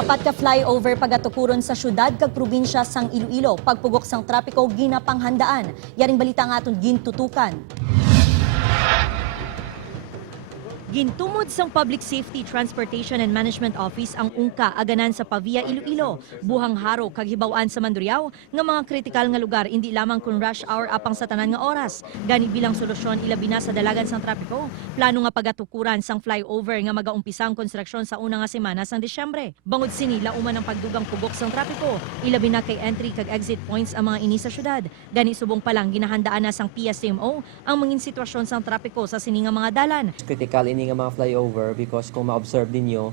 Apat ka flyover pagatukuron sa syudad kag probinsya sang Iloilo. Pagpugok sang trapiko ginapanghandaan. Yaring balita nga aton gintutukan. Gintumod sang Public Safety Transportation and Management Office ang ungka aganan sa Pavia Iloilo, buhang haro kag hibaw-an sa Mandurriao nga mga kritikal nga lugar hindi lamang kun rush hour apang sa tanan nga oras. Gani bilang solusyon ilabi na sa dalagan sang trapiko, plano nga pagatukuran sang flyover nga magaumpisa ang konstruksyon sa una nga semana sang Disyembre. Bangod sini lauman ang pagdugang pugok sang trapiko, ilabi na kay entry kag exit points ang mga ini sa syudad. Gani subong pa lang ginahandaan na sang PSTMO ang mangin sitwasyon sang trapiko sa sini nga mga dalan. Critical ini nga mga flyover because kung ma-observe ninyo,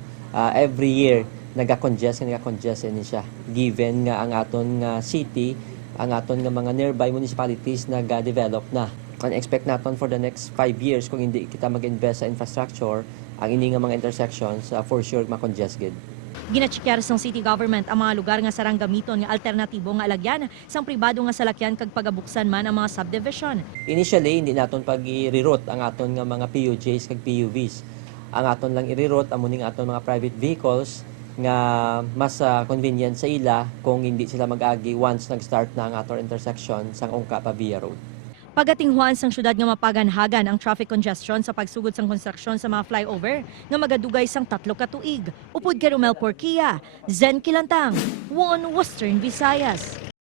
every year nagka-congest ini siya. Given nga ang aton nga city, ang aton nga mga nearby municipalities nag-develop na. Ang expect naton for the next 5 years kung hindi kita mag-invest sa infrastructure, ang ini nga mga intersections for sure ma-congest gid. Ginachekyar sang city government ang mga lugar nga sarang gamiton nga alternatibo nga alagyan sang pribado nga salakyan kag pagabuksan man ang mga subdivision. Initially, hindi naton pag-i-reroute ang aton nga mga PUJs kag PUVs. Ang aton lang i-reroute amo ning aton mga private vehicles nga mas convenient sa ila kung hindi sila mag-agi once nag-start na ang aton intersection sang Ongka Pavia Road. Pagatinghuan sang syudad nga mapaganhagan ang traffic congestion sa pagsugod sang konstruksyon sa mga flyover nga magadugay sang 3 ka tuig. Upod kay Romel Porquia, Zen Kilantang, One Western Visayas.